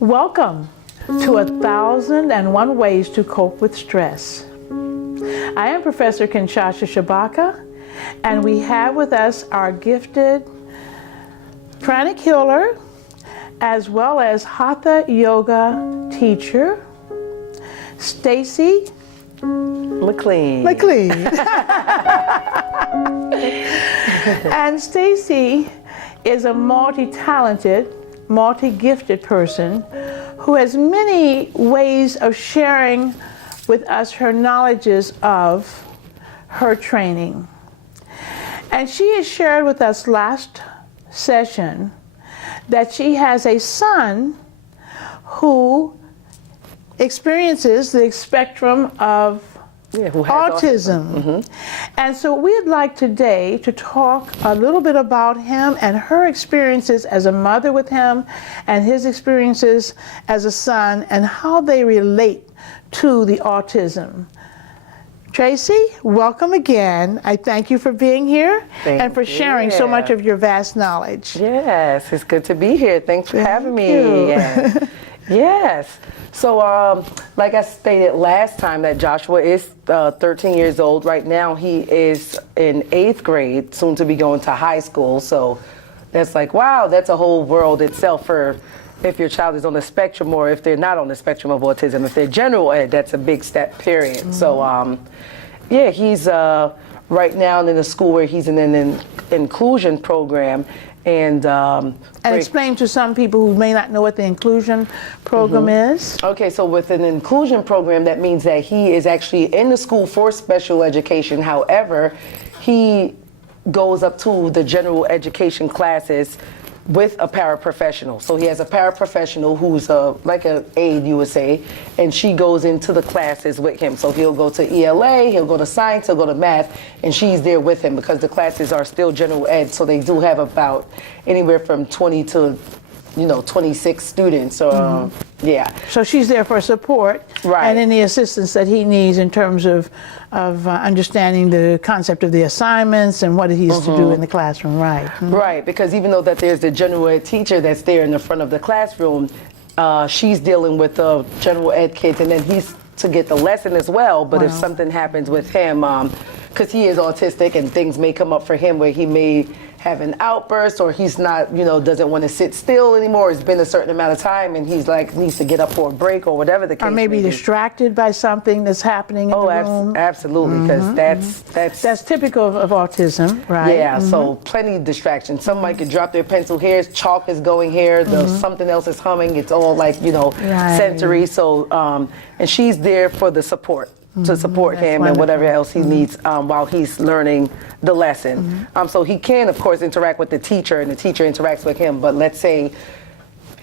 Welcome to 1001 Ways to Cope with Stress. I am Professor Kinshasa Shabaka, and we have with us our gifted pranic healer, as well as Hatha yoga teacher, Stacy McLean. And Stacy is a multi-talented, multi-gifted person who has many ways of sharing with us her knowledges of her training. And she has shared with us last session that she has a son who experiences the spectrum of autism. Mm-hmm. And so we'd like today to talk a little bit about him and her experiences as a mother with him and his experiences as a son and how they relate to the autism. Tracy, welcome again. I thank you for being here and for sharing so much of your vast knowledge. Yes, it's good to be here. Thanks for having me. Yeah. Yes. So, like I stated last time, that Joshua is 13 years old. Right now, he is in 8th grade, soon to be going to high school. So that's like, wow, that's a whole world itself for if your child is on the spectrum or if they're not on the spectrum of autism. If they're general ed, that's a big step, period. Mm-hmm. So, yeah, he's right now in a school where he's in an inclusion program. And explain to some people who may not know what the inclusion program is. Okay, so with an inclusion program, that means that he is actually in the school for special education. However, he goes up to the general education classes with a paraprofessional. So he has a paraprofessional who's like an aide, you would say, and she goes into the classes with him. So he'll go to ELA, he'll go to science, he'll go to math, and she's there with him because the classes are still general ed. So they do have about anywhere from 20 to 26 students. Yeah. So she's there for support, right, and any assistance that he needs in terms of understanding the concept of the assignments and what he's to do in the classroom, right? Mm-hmm. Right, because even though that there's the general ed teacher that's there in the front of the classroom, she's dealing with the general ed kids, and then he's to get the lesson as well. But if something happens with him, because he is autistic and things may come up for him where he may have an outburst or he's not, doesn't want to sit still anymore. It's been a certain amount of time and he's like needs to get up for a break or whatever the case or maybe may be. Distracted by something that's happening in the room. Absolutely, because that's typical of autism, right? Yeah, so plenty of distractions. Some might could drop their pencil here, chalk is going here, something else is humming. It's all like, sensory. So, and she's there for the support. To support him and whatever else he needs while he's learning the lesson. So he can, of course, interact with the teacher and the teacher interacts with him. But let's say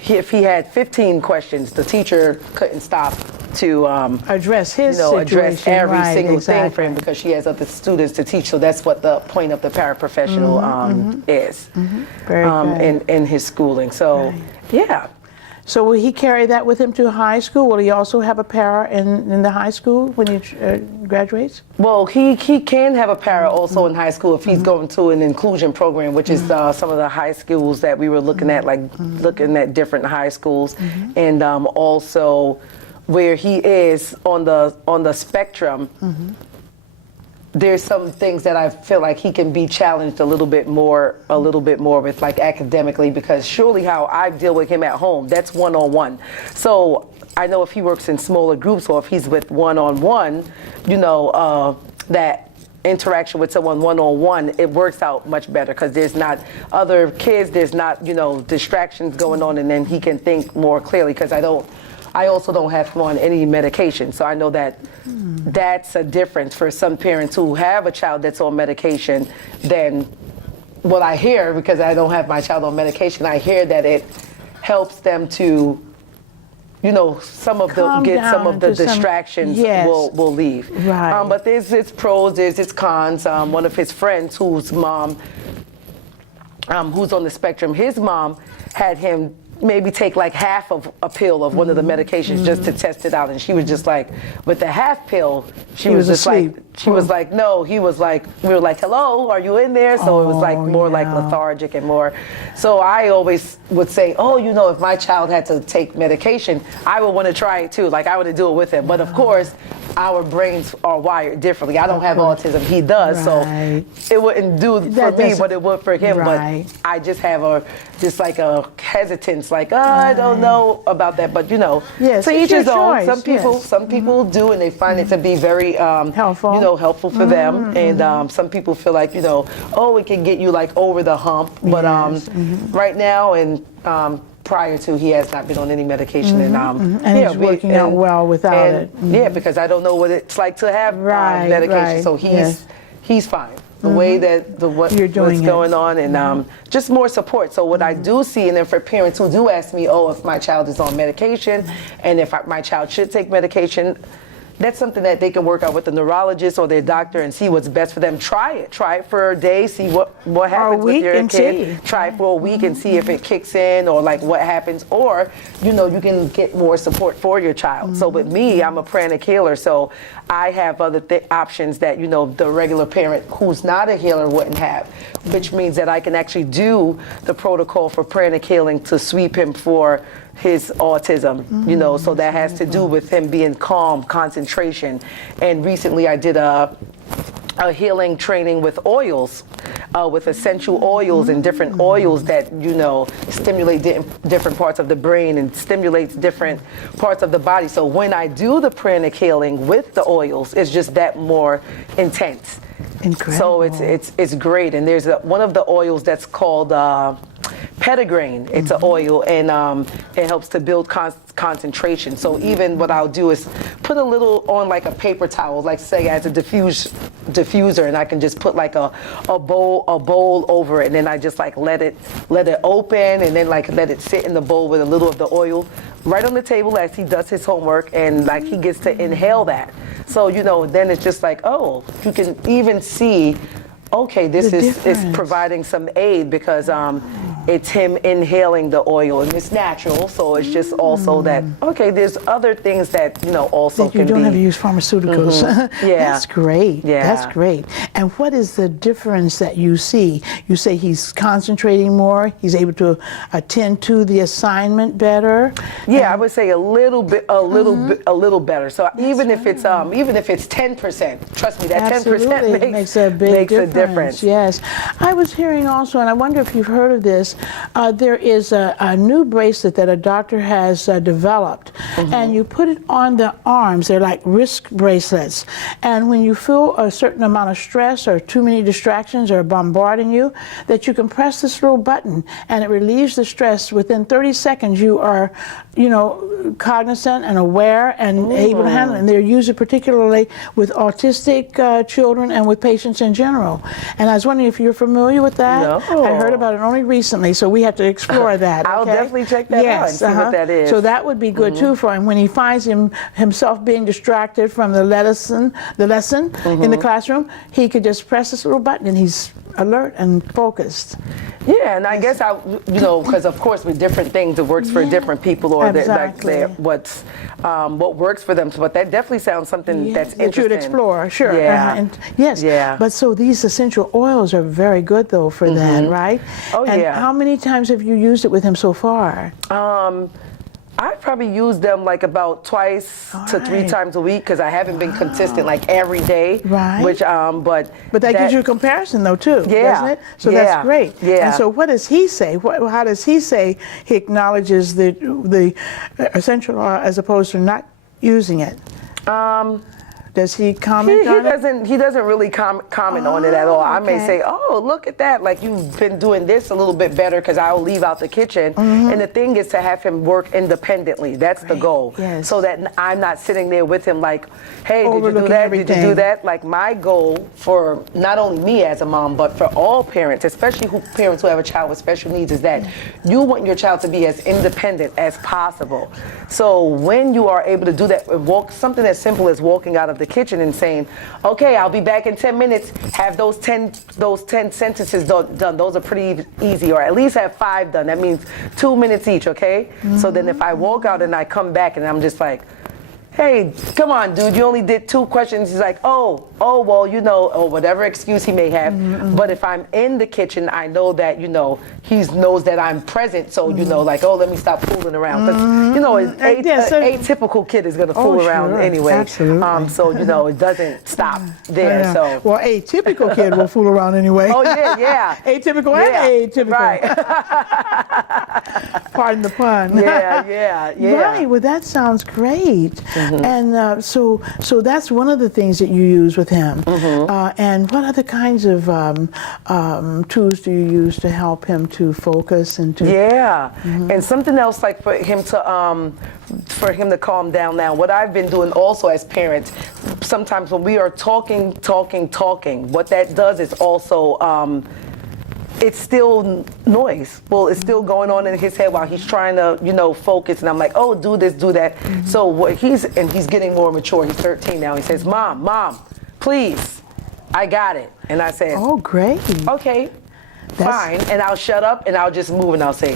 if he had 15 questions, the teacher couldn't stop to address his situation, address every single thing for him because she has other students to teach. So that's what the point of the paraprofessional is Very in his schooling. So, yeah. So will he carry that with him to high school? Will he also have a para in the high school when he graduates? Well, he can have a para also in high school if he's going to an inclusion program, which is some of the high schools that we were looking at, like looking at different high schools, and also where he is on the spectrum. There's some things that I feel like he can be challenged a little bit more with, like academically, because surely how I deal with him at home, that's one-on-one. So I know if he works in smaller groups or if he's with one-on-one, that interaction with someone one-on-one, it works out much better because there's not other kids, there's not, distractions going on, and then he can think more clearly because I also don't have him on any medication, so I know that that's a difference for some parents who have a child that's on medication than what I hear, because I don't have my child on medication. I hear that it helps them to, some of the distractions will leave. Right. But there's its pros, there's its cons. One of his friends whose mom, who's on the spectrum, his mom had him maybe take like half of a pill of one of the medications just to test it out. And she was just like, with the half pill, she was just asleep. like, she was like, no, he was like, we were like, hello, are you in there? So it was like more like lethargic and more. So I always would say, oh, you know, if my child had to take medication, I would want to try it too. Like I would do it with him. But of course, our brains are wired differently. I don't have autism, he does. Right. So it wouldn't do for me what it would for him. Right. But I just have just like a hesitance, like, I don't know about that. But you know, Yes, to it's each his your own. choice, Some people do, and they find it to be very helpful. You know, helpful for them. And some people feel like, you know, oh, it can get you like over the hump. But right now and prior to, he has not been on any medication, and he's working out well without it. Yeah, because I don't know what it's like to have medication, so he's fine. The way that what's going on, and just more support. So what I do see, and then for parents who do ask me, oh, if my child is on medication, and if my child should take medication, that's something that they can work out with the neurologist or their doctor and see what's best for them. Try it for a day, see what happens with your kid. Try it for a week and see if it kicks in or like what happens. Or, you know, you can get more support for your child. So with me, I'm a pranic healer, so I have other options that, you know, the regular parent who's not a healer wouldn't have, which means that I can actually do the protocol for pranic healing to sweep him for his autism, you know, so that has to do with him being calm, concentration. And recently I did a healing training with oils, with essential oils and different oils that, you know, stimulate different parts of the brain and stimulates different parts of the body. So when I do the pranic healing with the oils, it's just that more intense. Incredible. So it's great. And there's one of the oils that's called Pettigrain. It's an oil, and it helps to build concentration. So even what I'll do is put a little on like a paper towel, like say as a diffuser, and I can just put like a bowl over it, and then I just like let it open, and then like let it sit in the bowl with a little of the oil right on the table as he does his homework, and like he gets to inhale that. So, you know, then it's just like, oh, you can even see, okay, this is providing some aid because it's him inhaling the oil, and it's natural, so it's just also that, okay, there's other things that, you know, also that you don't have to use pharmaceuticals. Yeah. That's great. Yeah. That's great. And what is the difference that you see? You say he's concentrating more, he's able to attend to the assignment better? Yeah, I would say a little better. So even if it's 10%, trust me, that Absolutely. 10% makes a big difference. Yes. I was hearing also, and I wonder if you've heard of this, there is a new bracelet that a doctor has developed, and you put it on the arms. They're like wrist bracelets, and when you feel a certain amount of stress or too many distractions are bombarding you, that you can press this little button and it relieves the stress. Within 30 seconds you are, you know, cognizant and aware and able to handle it. And they're used particularly with autistic children and with patients in general. And I was wondering if you're familiar with that. No. I heard about it only recently, so we have to explore that. I'll definitely check that out and see what that is. So that would be good too for him when he finds himself being distracted from the lesson in the classroom. He could just press this little button and he's alert and focused. Yeah, and I guess you know, because of course with different things it works for different people, or what works for them. But that definitely sounds something that's interesting. That you would explore, sure. Yeah. Yes. Yeah. But so these essential oils are very good though for that, right? Oh, and yeah. How many times have you used it with him so far? I probably use them like about twice to 3 times a week because I haven't been consistent like every day. Right. Which but that gives you a comparison though too, doesn't it? So that's great. Yeah. And so what does he say? How does he say he acknowledges the essential oil as opposed to not using it? Does he comment on it? He doesn't really comment on it at all. I may say, oh, look at that. Like, you've been doing this a little bit better because I'll leave out the kitchen. And the thing is to have him work independently. That's the goal. Yes. So that I'm not sitting there with him like, hey, did you do Overlooking that? everything. Did you do that? Like, my goal for not only me as a mom, but for all parents, especially parents who have a child with special needs, is that you want your child to be as independent as possible. So when you are able to do that, something as simple as walking out of the kitchen and saying, okay, I'll be back in 10 minutes. Have those 10 sentences done. Those are pretty easy, or at least have 5 done. That means 2 minutes each, okay? So then if I walk out and I come back and I'm just like, hey, come on, dude, you only did 2 questions. He's like, oh, well, you know, or whatever excuse he may have. But if I'm in the kitchen, I know that, you know, he knows that I'm present. So, you know, like, oh, let me stop fooling around. Because, you know, an atypical kid is going to fool around anyway. Absolutely. So, you know, it doesn't stop there. So. Well, a typical kid will fool around anyway. Oh, yeah. Atypical and atypical. Right. Pardon the pun. Yeah. Right, well, that sounds great. And so that's one of the things that you use with him. And what other kinds of tools do you use to help him to focus and to? Yeah, and something else like for him to calm down now. What I've been doing also as parents, sometimes when we are talking, what that does is also it's still noise. Well, it's still going on in his head while he's trying to, you know, focus. And I'm like, oh, do this, do that. So what he's getting more mature. He's 13 now. He says, Mom, please, I got it. And I said, oh, great. Okay, fine. And I'll shut up and I'll just move and I'll say,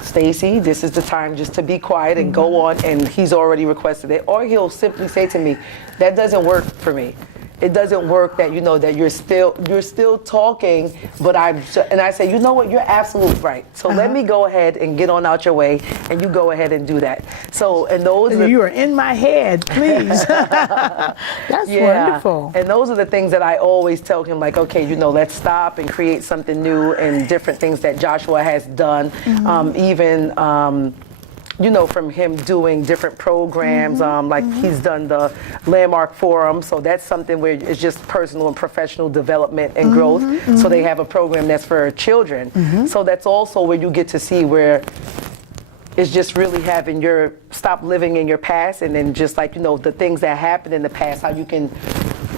Stacy, this is the time just to be quiet and go on. And he's already requested it. Or he'll simply say to me, that doesn't work for me. It doesn't work that, you know, that you're still talking, but and I say, you know what, you're absolutely right. So let me go ahead and get on out your way, and you go ahead and do that. So, and those you are in my head, please. That's wonderful. And those are the things that I always tell him, like, okay, you know, let's stop and create something new, and different things that Joshua has done, you know, from him doing different programs, like he's done the Landmark Forum, so that's something where it's just personal and professional development and growth. So they have a program that's for children. So that's also where you get to see where it's just really having stop living in your past, and then just like, you know, the things that happened in the past, how you can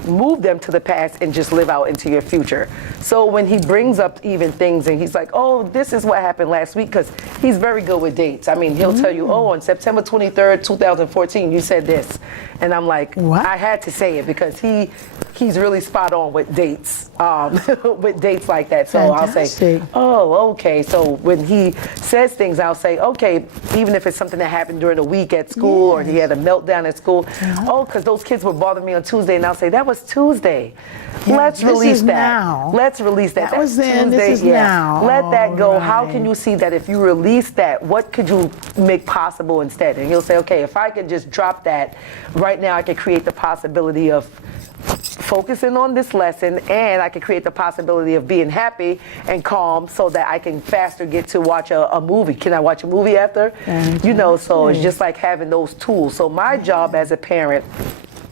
move them to the past and just live out into your future. So when he brings up even things and he's like, oh, this is what happened last week, because he's very good with dates. I mean, he'll tell you, oh, on September 23rd, 2014, you said this. And I'm like, what? I had to say it because he's really spot on with dates, with dates like that. So Fantastic. I'll say, oh, okay. So when he says things, I'll say, okay, even if it's something that happened during the week at school or he had a meltdown at school, oh, because those kids would bother me on Tuesday, and I'll say, that was Tuesday. Let's release that. Now. Let's release that. That was then, Tuesday. this is now. Let that go. Right. How can you see that if you release that, what could you make possible instead? And he'll say, okay, if I could just drop that, right now I could create the possibility of focusing on this lesson, and I can create the possibility of being happy and calm so that I can faster get to watch a movie. Can I watch a movie after? You know, so it's just like having those tools. So my job as a parent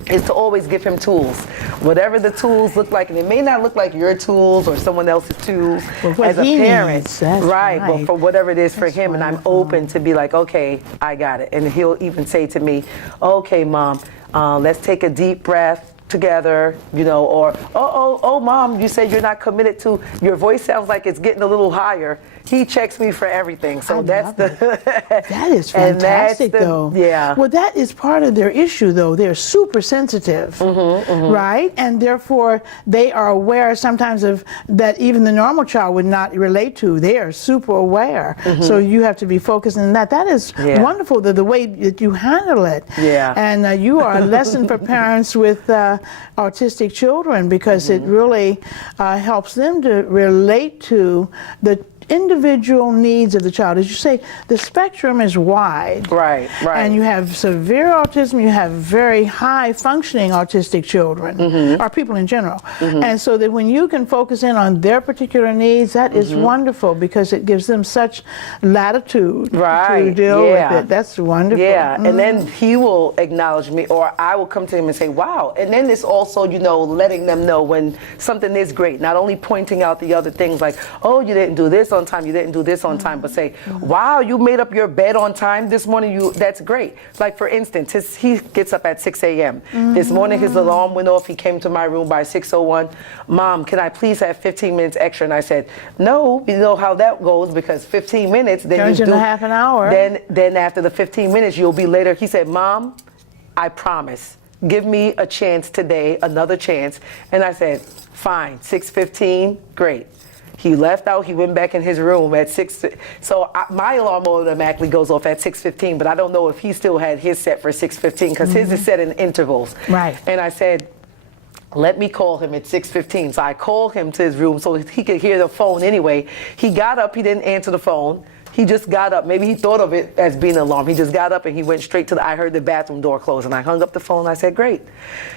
is to always give him tools. Whatever the tools look like, and it may not look like your tools or someone else's tools as a parent. Right, but for whatever it is for him, and I'm open to be like, okay, I got it. And he'll even say to me, okay, Mom, let's take a deep breath together, you know, or, oh, Mom, you said you're not committed to, your voice sounds like it's getting a little higher. He checks me for everything. So that's that is fantastic, though. Yeah. Well, that is part of their issue, though. They're super sensitive, right? And therefore, they are aware sometimes of that even the normal child would not relate to. They are super aware. So you have to be focused on that. That is wonderful, the way that you handle it. Yeah. And you are a lesson for parents with autistic children, because it really helps them to relate to the individual needs of the child. As you say, the spectrum is wide. Right. And you have severe autism, you have very high functioning autistic children, or people in general. And so that when you can focus in on their particular needs, that is wonderful, because it gives them such latitude to deal with it. That's wonderful. Yeah, and then he will acknowledge me, or I will come to him and say, wow. And then it's also, you know, letting them know when something is great, not only pointing out the other things like, oh, you didn't do this on time, you didn't do this on time, but say, wow, you made up your bed on time this morning, that's great. Like, for instance, he gets up at 6 a.m. This morning his alarm went off, he came to my room by 6:01. Mom, can I please have 15 minutes extra? And I said, no, you know how that goes, because 15 minutes, then turns into half an hour. Then after the 15 minutes, you'll be later. He said, Mom, I promise, give me a chance today, another chance. And I said, fine, 6:15, great. He left out, he went back in his room at 6. So my alarm automatically goes off at 6:15, but I don't know if he still had his set for 6:15 because his is set in intervals. Right. And I said, let me call him at 6:15. So I called him to his room so he could hear the phone anyway. He got up, he didn't answer the phone. He just got up. Maybe he thought of it as being an alarm. He just got up and he went straight to I heard the bathroom door close and I hung up the phone. I said, great.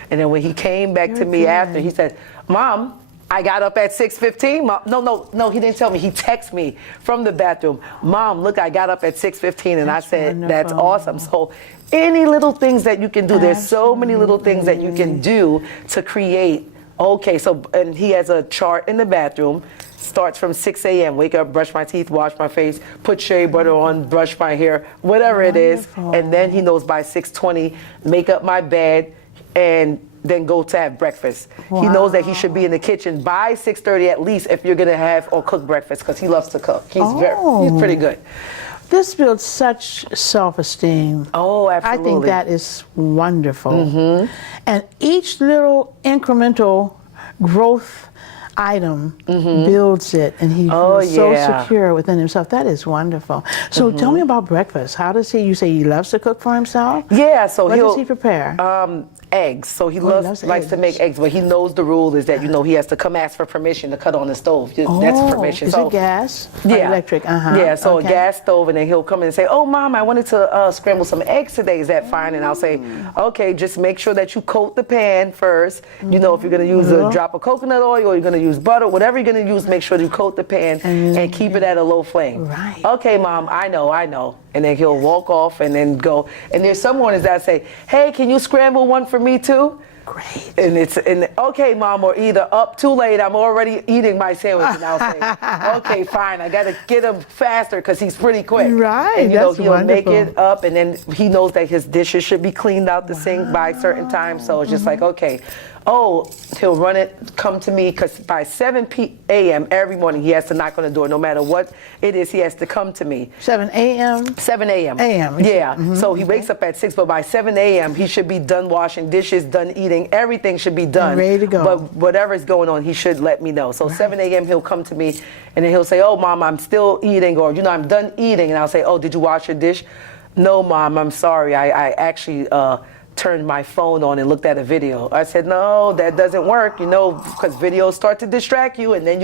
And then when he came back to me after, he said, Mom, I got up at 6:15. No, he didn't tell me. He texted me from the bathroom. Mom, look, I got up at 6:15. And I said, wonderful. That's awesome. So any little things that you can do, there's so many little things that you can do to create. Okay, so, and he has a chart in the bathroom. Starts from 6 a.m. Wake up, brush my teeth, wash my face, put shea butter on, brush my hair, whatever it is. And then he knows by 6:20, make up my bed, and then go to have breakfast. Wow. He knows that he should be in the kitchen by 6:30 at least if you're gonna have or cook breakfast because he loves to cook. He's pretty good. This builds such self-esteem. Oh, absolutely. I think that is wonderful. And each little incremental growth item builds it, and he feels so secure within himself. That is wonderful. So tell me about breakfast. How does he, you say he loves to cook for himself? Yeah, so what does he prepare? Eggs. So he likes to make eggs, but he knows the rule is that, he has to come ask for permission to cut on the stove. That's permission. Is it gas? Yeah. Or electric? Yeah, so a gas stove, and then he'll come in and say, oh, Mom, I wanted to scramble some eggs today. Is that fine? And I'll say, okay, just make sure that you coat the pan first. If you're going to use a drop of coconut oil or you're going to use butter, whatever you're going to use, make sure you coat the pan and keep it at a low flame. Right. Okay, Mom, I know. And then he'll walk off and then go. And there's some mornings that say, hey, can you scramble one for me too? Great. And okay, Mom, or either up too late, I'm already eating my sandwich. And I'll say, okay, fine, I got to get him faster because he's pretty quick. Right, and that's he'll wonderful. make it up, and then he knows that his dishes should be cleaned out the sink by a certain time. So it's just like, okay. Oh, he'll come to me because by 7 a.m. every morning he has to knock on the door. No matter what it is, he has to come to me. 7 a.m.? 7 a.m. a.m. Yeah. So he wakes up at 6, but by 7 a.m. he should be done washing dishes, done eating. Everything should be done. And ready to go. But whatever is going on, he should let me know. So 7 a.m. he'll come to me, and then he'll say, oh, Mom, I'm still eating, or, I'm done eating. And I'll say, oh, did you wash your dish? No, Mom, I'm sorry. I actually turned my phone on and looked at a video. I said, no, that doesn't work, because videos start to distract you, and then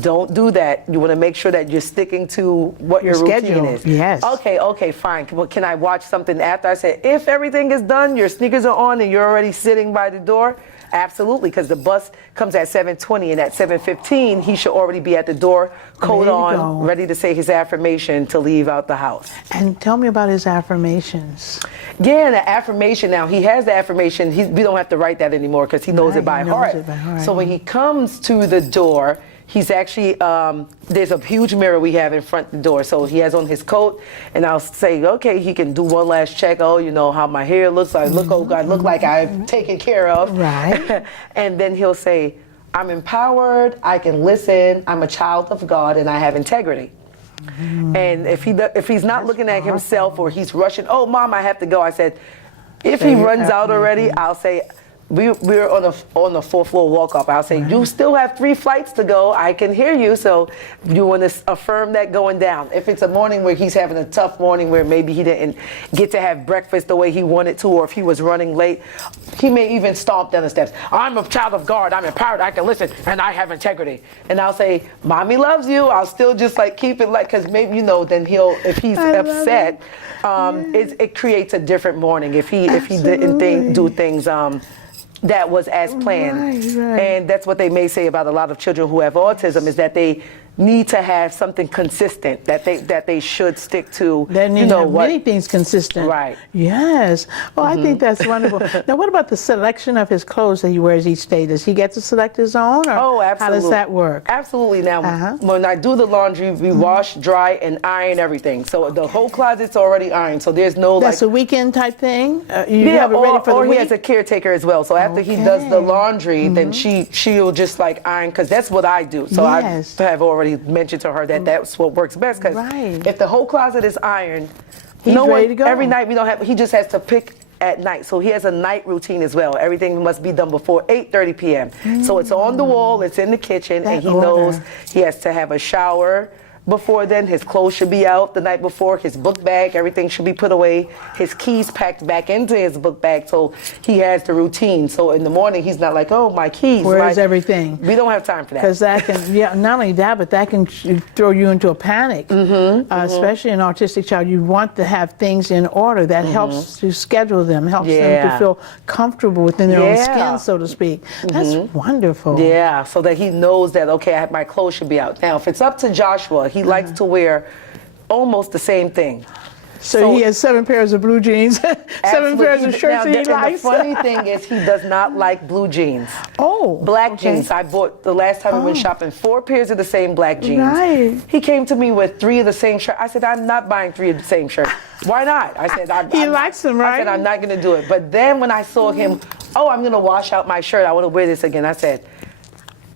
don't do that. You want to make sure that you're sticking to what your routine is. Yes. Okay, fine. Can I watch something after? I said, if everything is done, your sneakers are on, and you're already sitting by the door, absolutely, because the bus comes at 7:20, and at 7:15, he should already be at the door, coat on, ready to say his affirmation to leave out the house. And tell me about his affirmations. Yeah, the affirmation now. He has the affirmation. We don't have to write that anymore because he knows it by heart. So when he comes to the door, he's actually, there's a huge mirror we have in front of the door. So he has on his coat, and I'll say, okay, he can do one last check. Oh, how my hair looks. I look, oh God, look like I'm taken care of. Right. And then he'll say, I'm empowered, I can listen, I'm a child of God, and I have integrity. And if he's not looking at himself, or he's rushing, oh, Mom, I have to go. I said, if he runs out already, I'll say, we're on the fourth floor walk up. I'll say, you still have 3 flights to go. I can hear you. So you want to affirm that going down. If it's a morning where he's having a tough morning where maybe he didn't get to have breakfast the way he wanted to, or if he was running late, he may even stomp down the steps. I'm a child of God. I'm empowered. I can listen, and I have integrity. And I'll say, Mommy loves you. I'll still just keep it because maybe, then if he's upset, it creates a different morning if he didn't do things that was as planned. Right. And that's what they may say about a lot of children who have autism, is that they need to have something consistent that they should stick to. They need to have many things consistent. Right. Yes. Well, I think that's wonderful. Now, what about the selection of his clothes that he wears each day? Does he get to select his own? Or oh, absolutely. How does that work? Absolutely. Now, when I do the laundry, we wash, dry, and iron everything. So the whole closet's already ironed. So there's no That's a weekend type thing? You have it ready for the week? He has a caretaker as well. So after he does the laundry, then she'll just iron, because that's what I do. So I have already mentioned to her that that's what works best, because if the whole closet is ironed, he's ready to go. Every night he just has to pick at night. So he has a night routine as well. Everything must be done before 8:30 p.m. So it's on the wall, it's in the kitchen, and he knows he has to have a shower before then. His clothes should be out the night before, his book bag, everything should be put away, his keys packed back into his book bag, so he has the routine. So in the morning, he's not like, oh, my keys. Where's everything? We don't have time for that. Because that can, not only that, but that can throw you into a panic. Especially an autistic child, you want to have things in order. That helps to schedule them, helps them to feel comfortable within their own skin, so to speak. That's wonderful. Yeah, so that he knows that, okay, my clothes should be out. Now, if it's up to Joshua, he likes to wear almost the same thing. So he has 7 pairs of blue jeans, 7 pairs of shirts that he likes. The funny thing is he does not like blue jeans. Oh, black jeans. I bought, the last time we went shopping, 4 pairs of the same black jeans. Right. He came to me with 3 of the same shirt. I said, I'm not buying 3 of the same shirt. Why not? I said, he likes them, right? I said, I'm not going to do it. But then when I saw him, oh, I'm going to wash out my shirt. I want to wear this again. I said,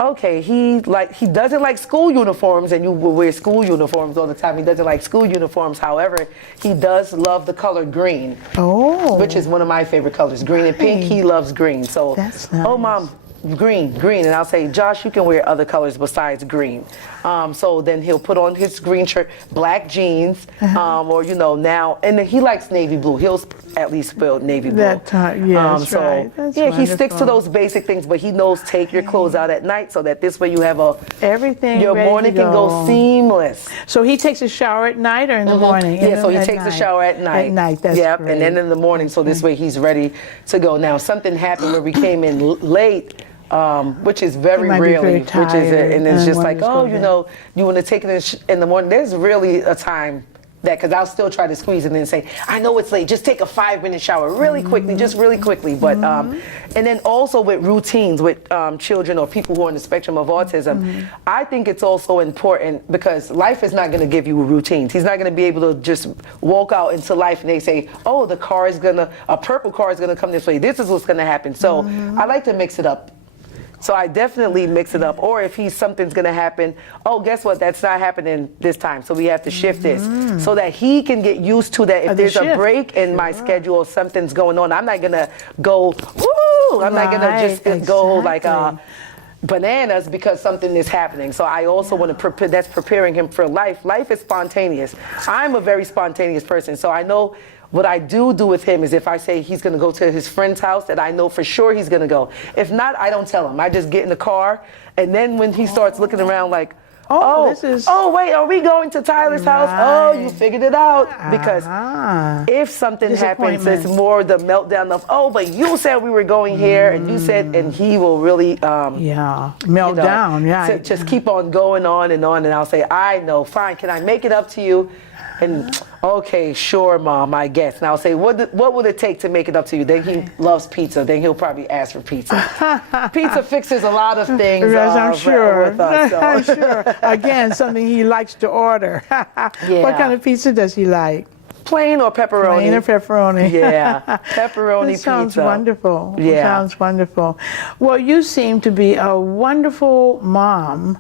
okay, he doesn't like school uniforms, and you will wear school uniforms all the time. He doesn't like school uniforms. However, he does love the color green, which is one of my favorite colors, green and pink. He loves green. So, that's nice. Oh, Mom, green. And I'll say, Josh, you can wear other colors besides green. So then he'll put on his green shirt, black jeans, or now, and then he likes navy blue. He'll at least spell navy blue. That's right. That's he sticks to those basic things, but he knows take your clothes out at night so that this way you have everything. Your morning can go seamless. So he takes a shower at night or in the morning? Yeah, so he takes a shower at night. At night, that's great. And then in the morning, so this way he's ready to go. Now something happened where we came in late. Which is very rarely, and it's just like, oh, you want to take it in the morning. There's really a time that, because I'll still try to squeeze it in and say, I know it's late, just take a 5-minute shower really quickly, just really quickly. But, and then also with routines with children or people who are on the spectrum of autism, I think it's also important because life is not going to give you routines. He's not going to be able to just walk out into life and they say, oh, a purple car is going to come this way. This is what's going to happen. So I like to mix it up. So I definitely mix it up. Or if something's going to happen, oh, guess what? That's not happening this time. So we have to shift this so that he can get used to that. If there's a break in my schedule or something's going on, I'm not going to go, woo! I'm not going to just go like bananas because something is happening. So I also want to that's preparing him for life. Life is spontaneous. I'm a very spontaneous person. So I know what I do with him is if I say he's going to go to his friend's house, that I know for sure he's going to go. If not, I don't tell him. I just get in the car, and then when he starts looking around like, oh, wait, are we going to Tyler's house? Oh, you figured it out. Because if something happens, it's more the meltdown of, oh, but you said we were going here, and you said, and he will really, melt down, just keep on going on, and I'll say, I know, fine, can I make it up to you? And okay, sure, Mom, I guess. And I'll say, what would it take to make it up to you? Then he loves pizza. Then he'll probably ask for pizza. Pizza fixes a lot of things. Yes, I'm sure. With us, so. I'm sure. Again, something he likes to order. What kind of pizza does he like? Plain or pepperoni? Plain or pepperoni. Yeah, pepperoni pizza. Sounds wonderful. Yeah. Sounds wonderful. Well, you seem to be a wonderful mom,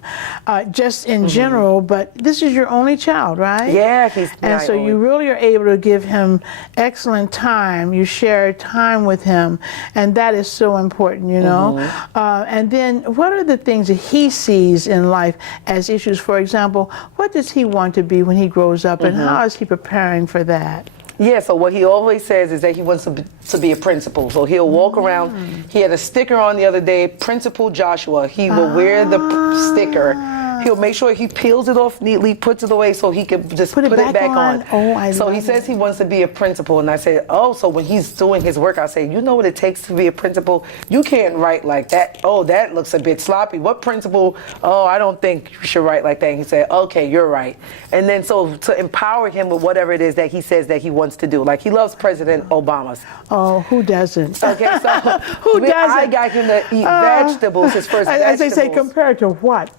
just in general, but this is your only child, right? Yeah, he's And so you really are able to give him excellent time. You share time with him, and that is so important, And then what are the things that he sees in life as issues? For example, what does he want to be when he grows up, and how is he preparing for that? Yeah, so what he always says is that he wants to be a principal. So he'll walk around. He had a sticker on the other day, Principal Joshua. He will wear the sticker. He'll make sure he peels it off neatly, puts it away so he can just put it back on. Oh, so he says he wants to be a principal. And I said, oh, so when he's doing his work, I say, you know what it takes to be a principal? You can't write like that. Oh, that looks a bit sloppy. What principal? Oh, I don't think you should write like that. And he said, okay, you're right. And then so to empower him with whatever it is that he says that he wants to do. Like he loves President Obama's. Oh, who doesn't? Okay, so who doesn't? I got him to eat vegetables, his first vegetables. As they say, compared to what?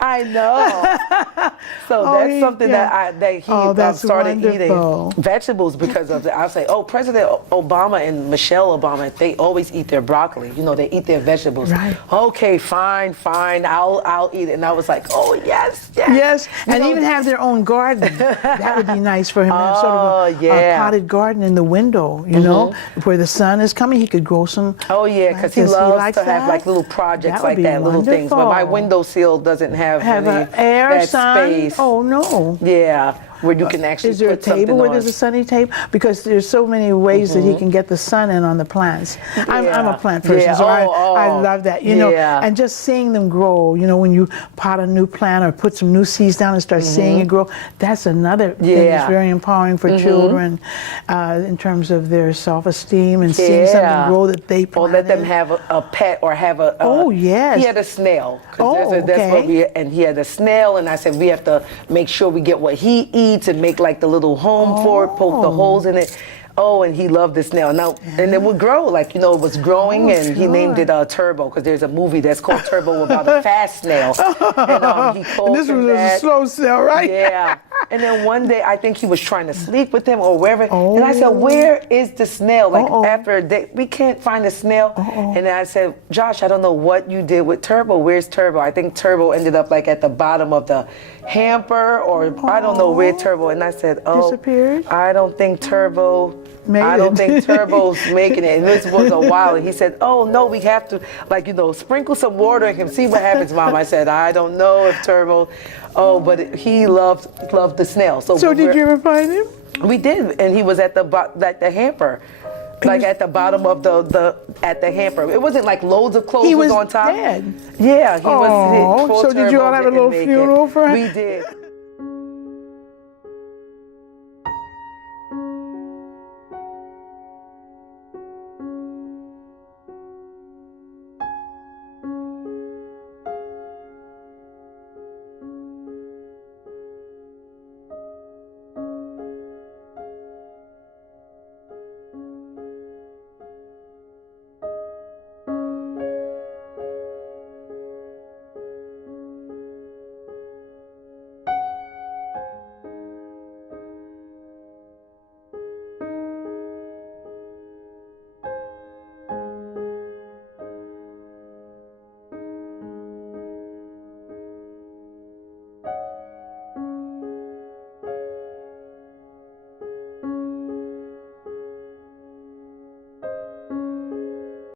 I know. So Oh, that's something that he that's started wonderful. eating vegetables because of it. I'll say, oh, President Obama and Michelle Obama, they always eat their broccoli. You know, they eat their vegetables. Right. Okay, fine, I'll eat it. And I was like, oh, yes. Yes, You and know, even have their own garden. That would be nice for him to have sort of a potted garden in the window, you know, where the sun is coming. He could grow some. Oh, yeah, because he loves to have like little projects like that, little things. But my windowsill doesn't have any air, sun. space. Oh, no. Yeah, where you can actually Is there a put something table where on. there's a sunny table? Because there's so many ways that he can get the sun in on the plants. I'm a plant person, so I love that, you know. And just seeing them grow, you know, when you pot a new plant or put some new seeds down and start seeing it grow, that's another thing that's very empowering for children in terms of their self-esteem and seeing something grow that they planted. Or let them have a pet or have a... oh, yes. He had a snail. That's what and he had a snail, and I said, we have to make sure we get what he eats and make like the little home for it, poke the holes in it. Oh, and he loved the snail. Now, and it would grow, like, you know, it was growing, and he named it Turbo, because there's a movie that's called Turbo about a fast snail. And he called this him was that. a slow snail, right? Yeah. And then one day, I think he was trying to sleep with him or wherever. And I said, where is the snail? Like, after a day, we can't find the snail. And then I said, Josh, I don't know what you did with Turbo. Where's Turbo? I think Turbo ended up like at the bottom of the hamper, or I don't know where Turbo. And I said, disappeared? I don't think Turbo... I don't think Turbo's making it. And this was a while. And he said, oh, no, we have to, like, you know, sprinkle some water and see what happens, Mom. I said, I don't know if Turbo, he loved the snail. So did you ever find him? We did, and he was at the hamper. Like at the bottom of the hamper. It wasn't like loads of clothes He was on top. dead. Yeah, he was. So did you all have a little funeral for him? We did.